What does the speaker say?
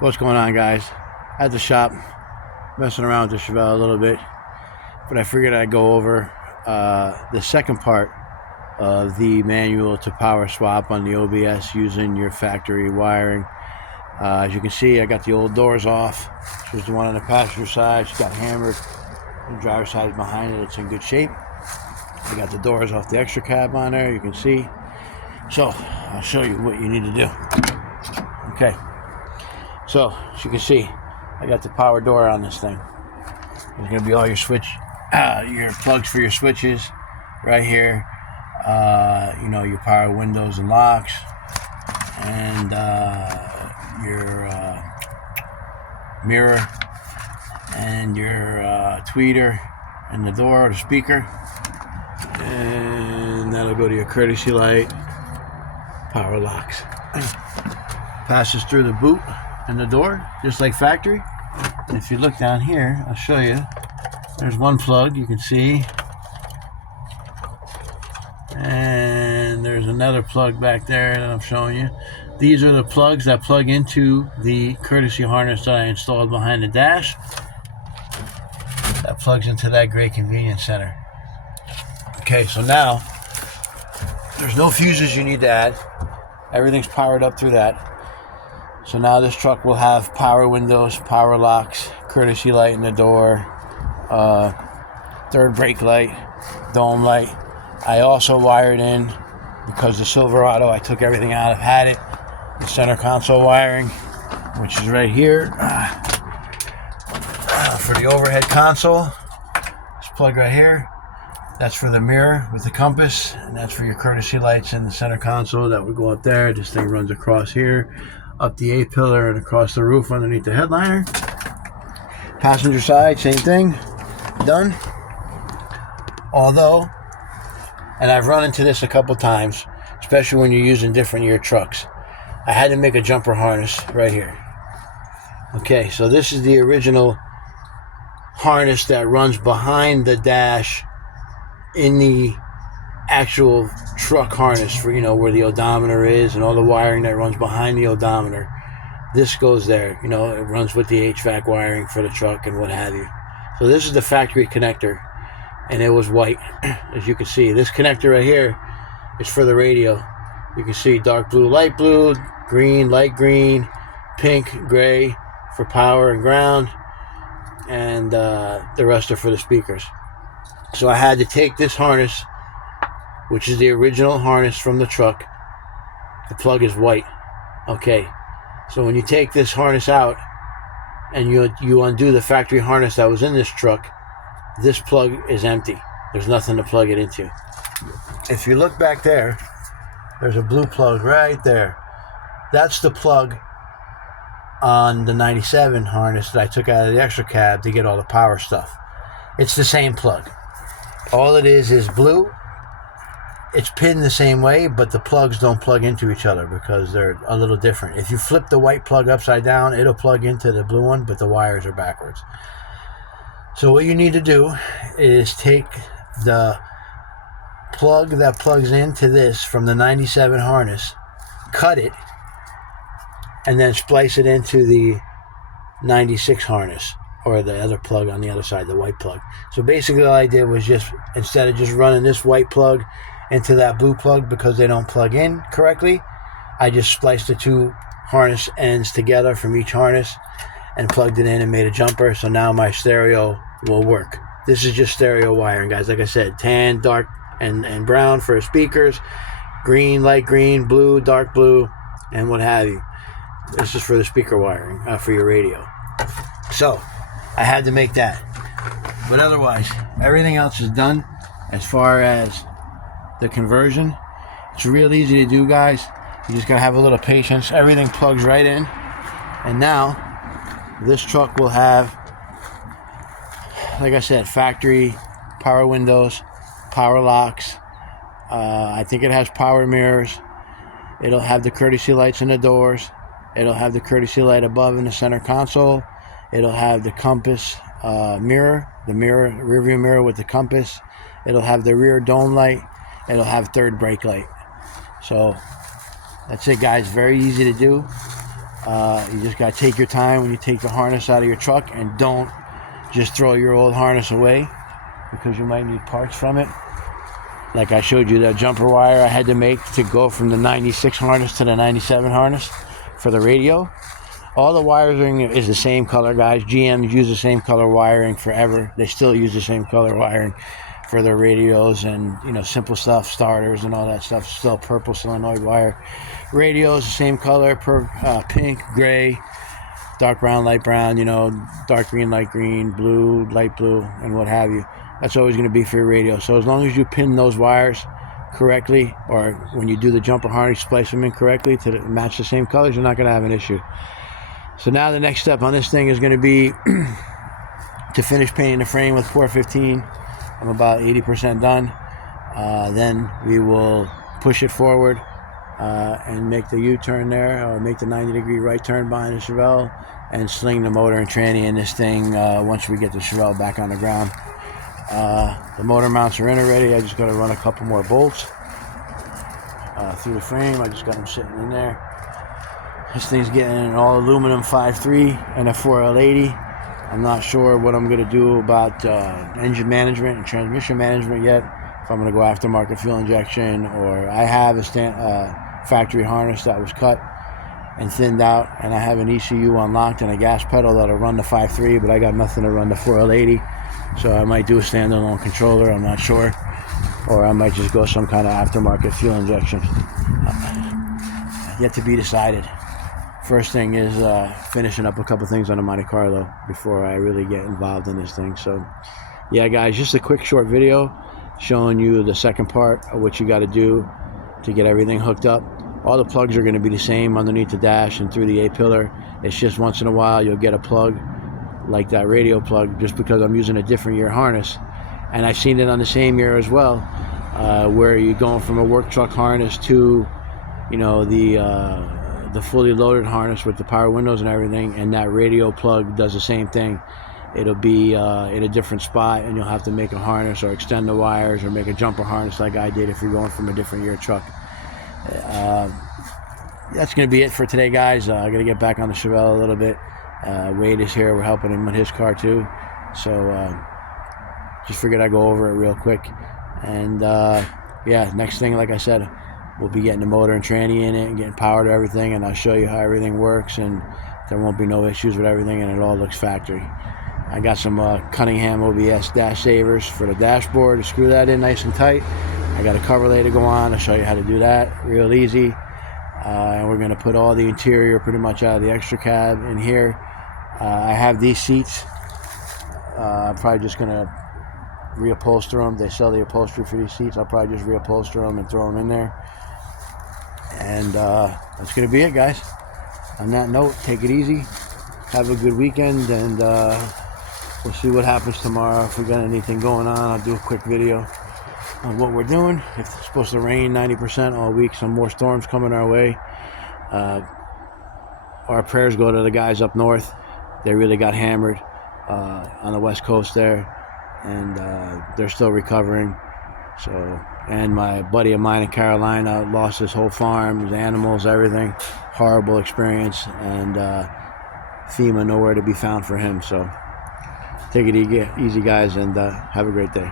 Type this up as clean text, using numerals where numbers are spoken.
What's going on, guys? At the shop, messing around with the Chevelle a little bit, but I figured I'd go over the second part of the manual to power swap on the OBS using your factory wiring. As you can see, I got the old doors off. This was the one on the passenger side. She got hammered. The driver's side is behind it. It's in good shape. I got the doors off the extra cab on there, you can see. So I'll show you what you need to do. Okay. So, as you can see, I got the power door on this thing. There's going to be all your your plugs for your switches right here. Your power windows and locks, and your mirror, and your tweeter, and the door, the speaker, and that'll go to your courtesy light, power locks. Passes through the boot and the door, just like factory. And if you look down here, I'll show you. There's one plug, you can see. And there's another plug back there that I'm showing you. These are the plugs that plug into the courtesy harness that I installed behind the dash. That plugs into that great convenience center. Okay, so now, there's no fuses you need to add. Everything's powered up through that. So now this truck will have power windows, power locks, courtesy light in the door, third brake light, dome light. I also wired in, because the Silverado, I took everything out, I've had it, the center console wiring, which is right here. For the overhead console, this plug right here, that's for the mirror with the compass, and that's for your courtesy lights in the center console that would go up there. This thing runs across here, up the A-pillar and across the roof underneath the headliner. Passenger side, same thing, done. Although, and I've run into this a couple times, especially when you're using different year trucks, I had to make a jumper harness right here. Okay, so this is the original harness that runs behind the dash in the actual truck harness for, where the odometer is and all the wiring that runs behind the odometer. This goes there, it runs with the HVAC wiring for the truck and what have you. So this is the factory connector, and it was white, as you can see. This connector right here is for the radio. You can see dark blue, light blue, green, light green, pink, gray for power and ground, and the rest are for the speakers. So I had to take this harness, which is the original harness from the truck. The plug is white. Okay, so when you take this harness out and you undo the factory harness that was in this truck, this plug is empty. There's nothing to plug it into. If you look back there, there's a blue plug right there. That's the plug on the 97 harness that I took out of the extra cab to get all the power stuff. It's the same plug. All it is blue. It's pinned the same way, but the plugs don't plug into each other because they're a little different. If you flip the white plug upside down, it'll plug into the blue one, but the wires are backwards. So what you need to do is take the plug that plugs into this from the 97 harness, cut it, and then splice it into the 96 harness, or the other plug on the other side, the white plug. So basically all I did was just, instead of just running this white plug into that blue plug because they don't plug in correctly, I just spliced the two harness ends together from each harness and plugged it in and made a jumper. So now my stereo will work. This is just stereo wiring, guys. Like I said, tan, dark, and brown for speakers, green, light green, blue, dark blue, and what have you. This is for the speaker wiring, for your radio. So I had to make that. But otherwise, everything else is done as far as the conversion. It's real easy to do, guys. You just gotta have a little patience. Everything plugs right in. And now, this truck will have, like I said, factory power windows, power locks. I think it has power mirrors. It'll have the courtesy lights in the doors. It'll have the courtesy light above in the center console. It'll have the compass mirror, the rear view mirror with the compass. It'll have the rear dome light. It'll have third brake light. So that's it, guys. Very easy to do. You just got to take your time when you take the harness out of your truck, and don't just throw your old harness away, because you might need parts from it. Like I showed you, that jumper wire I had to make to go from the 96 harness to the 97 harness for the radio. All the wiring is the same color, guys. GM use the same color wiring forever. They still use the same color wiring for their radios and, you know, simple stuff, starters and all that stuff. Still purple solenoid wire. Radios, the same color, pink, gray, dark brown, light brown, you know, dark green, light green, blue, light blue, and what have you. That's always going to be for your radio. So as long as you pin those wires correctly, or when you do the jumper harness, splice them in correctly to match the same colors, you're not going to have an issue. So now the next step on this thing is going to be to finish painting the frame with 415. I'm about 80% done. Then we will push it forward and make the U-turn there, or make the 90-degree right turn behind the Chevelle, and sling the motor and tranny in this thing once we get the Chevelle back on the ground. The motor mounts are in already. I just got to run a couple more bolts through the frame. I just got them sitting in there. This thing's getting an all aluminum 5.3 and a 4L80. I'm not sure what I'm going to do about engine management and transmission management yet. If I'm going to go aftermarket fuel injection, or I have a factory harness that was cut and thinned out, and I have an ECU unlocked and a gas pedal that'll run the 5.3, but I got nothing to run the 4L80. So I might do a standalone controller, I'm not sure. Or I might just go some kind of aftermarket fuel injection. Yet to be decided. First thing is finishing up a couple things on the Monte Carlo before I really get involved in this thing. So yeah, guys, just a quick short video showing you the second part of what you got to do to get everything hooked up. All the plugs are going to be the same underneath the dash and through the A-pillar. It's just once in a while you'll get a plug like that radio plug, just because I'm using a different year harness. And I've seen it on the same year as well, where you're going from a work truck harness to, you know, the fully loaded harness with the power windows and everything, and that radio plug does the same thing. It'll be in a different spot, and you'll have to make a harness or extend the wires or make a jumper harness like I did if you're going from a different year truck. That's going to be it for today, guys. I'm going to get back on the Chevelle a little bit. Wade is here. We're helping him with his car too. So just figured I'd go over it real quick. And yeah, next thing, like I said, we'll be getting the motor and tranny in it and getting power to everything, and I'll show you how everything works, and there won't be no issues with everything, and it all looks factory. I got some Cunningham OBS dash savers for the dashboard to screw that in nice and tight. I got a cover lay to go on. I'll show you how to do that real easy. And we're going to put all the interior pretty much out of the extra cab in here. I have these seats. I'm probably just going to reupholster them. They sell the upholstery for these seats. I'll probably just reupholster them and throw them in there. And that's going to be it, guys. On that note, take it easy. Have a good weekend, and we'll see what happens tomorrow. If we got anything going on, I'll do a quick video on what we're doing. It's supposed to rain 90% all week. Some more storms coming our way. Our prayers go to the guys up north. They really got hammered on the west coast there, and they're still recovering. So, and my buddy of mine in Carolina lost his whole farm, his animals, everything. Horrible experience, and FEMA nowhere to be found for him. So take it easy, guys, and have a great day.